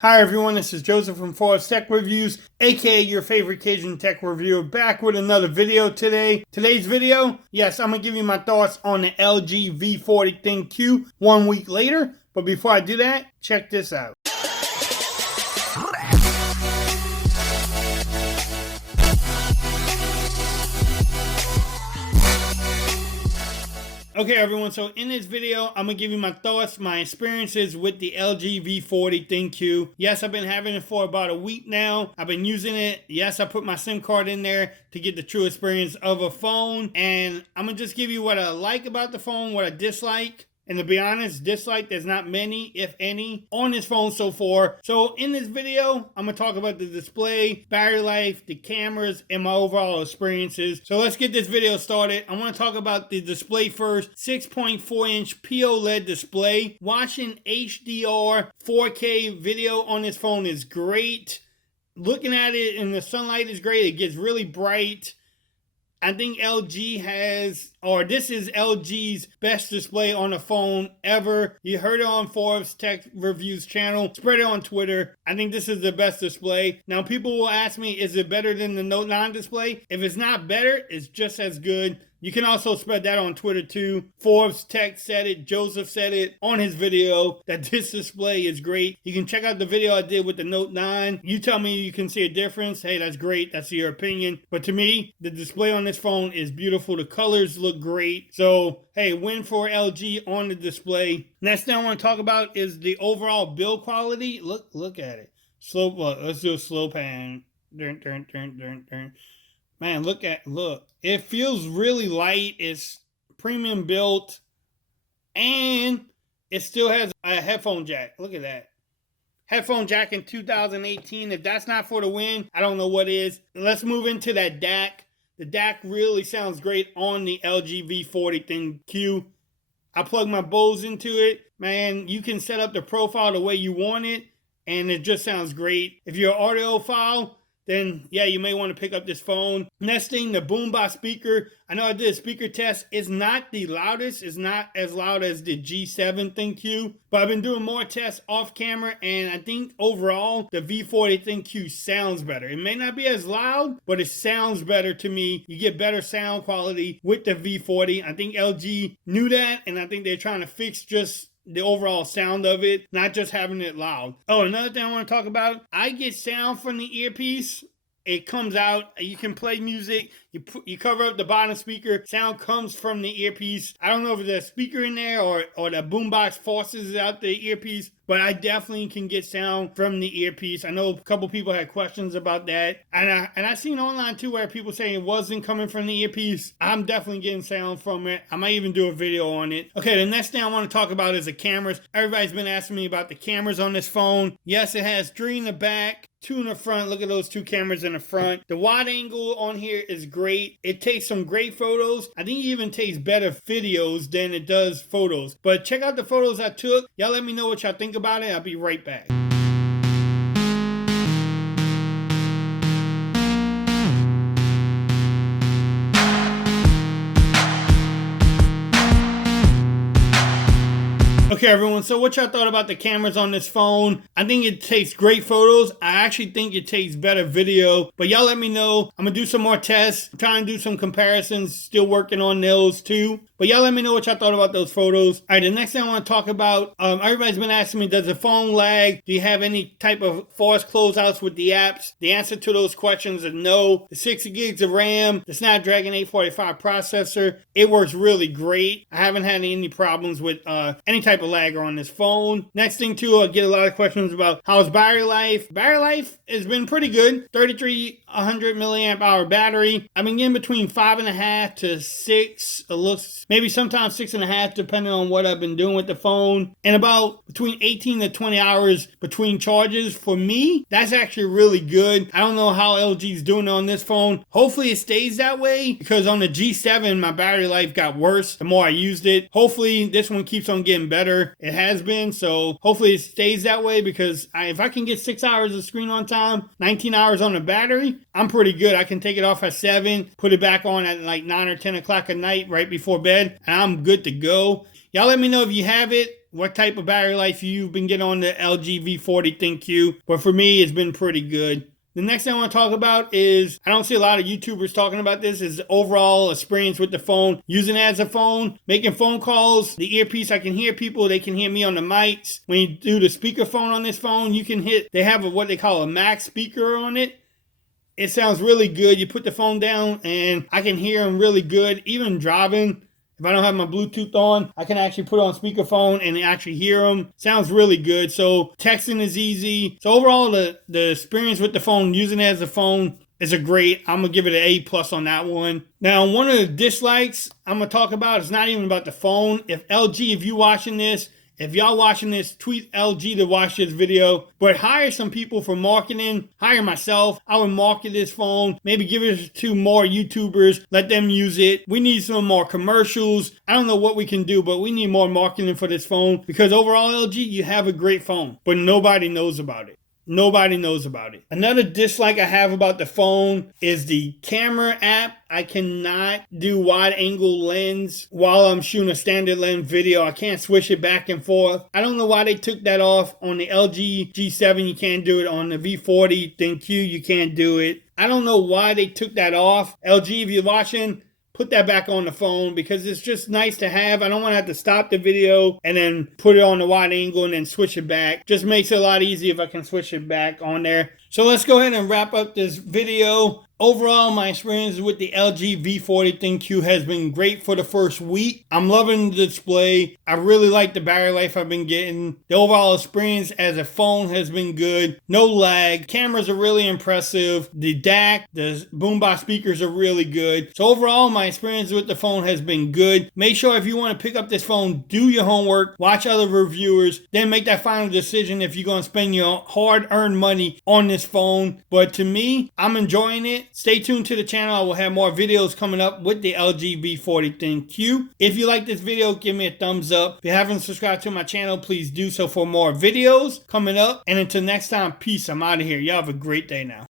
Hi everyone, this is Joseph from Forbes Tech Reviews, aka your favorite Cajun tech reviewer, back with another video today. Today's video, yes, I'm going to give you my thoughts on the LG V40 ThinQ 1 week later. But before I do that, check this out. Okay everyone, so in this video, I'm going to give you my thoughts, my experiences with the LG V40 ThinQ. Yes, I've been having it for about a week now. I've been using it. Yes, I put my SIM card in there to get the true experience of a phone. And I'm going to just give you what I like about the phone, what I dislike. And to be honest, dislike, there's not many, if any, on this phone so far. So in this video, I'm going to talk about the display, battery life, the cameras, and my overall experiences. So let's get this video started. I want to talk about the display first. 6.4-inch POLED display. Watching HDR 4K video on this phone is great. Looking at it in the sunlight is great. It gets really bright. I think LG has, or this is LG's best display on a phone ever. You heard it on Forbes Tech Reviews channel. Spread it on Twitter. I think this is the best display. Now, people will ask me, is it better than the Note 9 display? If it's not better, it's just as good. You can also spread that on Twitter too. Forbes Tech said it. Joseph said it on his video that this display is great. You can check out the video I did with the Note 9. You tell me you can see a difference. Hey, that's great. That's your opinion. But to me, the display on this phone is beautiful. The colors look great. So, hey, win for LG on the display. Next thing I want to talk about is the overall build quality. Look at it. Slow. Let's do a slow pan. Man, look. It feels really light. It's premium built. And it still has a headphone jack. Look at that. Headphone jack in 2018. If that's not for the win, I don't know what is. Let's move into that DAC. The DAC really sounds great on the LG V40 ThinQ. I plug my Bose into it. Man, you can set up the profile the way you want it. And it just sounds great. If you're an audiophile, then yeah, you may want to pick up this phone. Next thing, the boombox speaker. I know I did a speaker test. It's not the loudest. It's not as loud as the G7 ThinQ. But I've been doing more tests off camera, and I think overall, the V40 ThinQ sounds better. It may not be as loud, but it sounds better to me. You get better sound quality with the V40. I think LG knew that, and I think they're trying to fix just the overall sound of it, not just having it loud. Oh, another thing I want to talk about, I get sound from the earpiece. It comes out, you can play music, you cover up the bottom speaker, sound comes from the earpiece. I don't know if there's a speaker in there or the boombox forces out the earpiece, but I definitely can get sound from the earpiece. I know a couple people had questions about that. And I seen online too where people saying it wasn't coming from the earpiece. I'm definitely getting sound from it. I might even do a video on it. Okay, the next thing I want to talk about is the cameras. Everybody's been asking me about the cameras on this phone. Yes, it has 3 in the back, 2 in the front. Look at those 2 cameras in the front. The wide angle on here is great. It takes some great photos. I think it even takes better videos than it does photos. But check out the photos I took. Y'all let me know what y'all think about it. I'll be right back. Okay everyone, so what y'all thought about the cameras on this phone? I think it takes great photos. I actually think it takes better video, but y'all let me know. I'm gonna do some more tests, I'm trying to do some comparisons, still working on those too. But y'all let me know what y'all thought about those photos. All right, the next thing I want to talk about, everybody's been asking me, does the phone lag? Do you have any type of forced closeouts with the apps? The answer to those questions is no. The 60 gigs of RAM, the Snapdragon 845 processor, it works really great. I haven't had any problems with any type of lag on this phone. Next thing too, I get a lot of questions about how's battery life. Battery life has been pretty good. 3300 milliamp hour battery. I've been getting between 5.5 to 6. It looks maybe sometimes 6.5, depending on what I've been doing with the phone. And about between 18 to 20 hours between charges. For me, that's actually really good. I don't know how LG's doing on this phone. Hopefully it stays that way, because on the G7, my battery life got worse the more I used it. Hopefully this one keeps on getting better. It has been, so hopefully it stays that way, because if I can get 6 hours of screen on time, 19 hours on the battery, I'm pretty good. I can take it off at 7, put it back on at like 9 or 10 o'clock at night right before bed, and I'm good to go. Y'all let me know if you have it, what type of battery life you've been getting on the LG V40 ThinQ. But for me, it's been pretty good. The next thing I want to talk about is, I don't see a lot of YouTubers talking about this, is the overall experience with the phone, using it as a phone, making phone calls, the earpiece, I can hear people, they can hear me on the mics. When you do the speakerphone on this phone, you can hit, they have what they call a max speaker on it. It sounds really good. You put the phone down and I can hear them really good, even driving. If I don't have my Bluetooth on, I can actually put on speakerphone and actually hear them. Sounds really good. So texting is easy. So overall, the experience with the phone, using it as a phone, is a great. I'm going to give it an A+ on that one. Now, one of the dislikes I'm going to talk about is not even about the phone. If LG, if you watching this, if y'all watching this, tweet LG to watch this video. But hire some people for marketing. Hire myself. I would market this phone. Maybe give it to more YouTubers. Let them use it. We need some more commercials. I don't know what we can do, but we need more marketing for this phone. Because overall, LG, you have a great phone. But nobody knows about it. Nobody knows about it. Another dislike I have about the phone is the camera app. I cannot do wide angle lens while I'm shooting a standard lens video. I can't switch it back and forth. I don't know why they took that off. On the LG G7, you can't do it. On the V40 ThinQ, you can't do it. I don't know why they took that off. LG, if you're watching, put that back on the phone, because it's just nice to have. I don't want to have to stop the video and then put it on the wide angle and then switch it back. Just makes it a lot easier if I can switch it back on there. So let's go ahead and wrap up this video. Overall, my experience with the LG V40 ThinQ has been great for the first week. I'm loving the display. I really like the battery life I've been getting. The overall experience as a phone has been good. No lag. Cameras are really impressive. The DAC, the boombox speakers are really good. So overall, my experience with the phone has been good. Make sure if you want to pick up this phone, do your homework, watch other reviewers, then make that final decision if you're going to spend your hard-earned money on this phone. But to me, I'm enjoying it. Stay tuned to the channel. I will have more videos coming up with the LG V40 ThinQ. If you like this video, give me a thumbs up. If you haven't subscribed to my channel, please do so for more videos coming up. And until next time, peace. I'm out of here. Y'all have a great day now.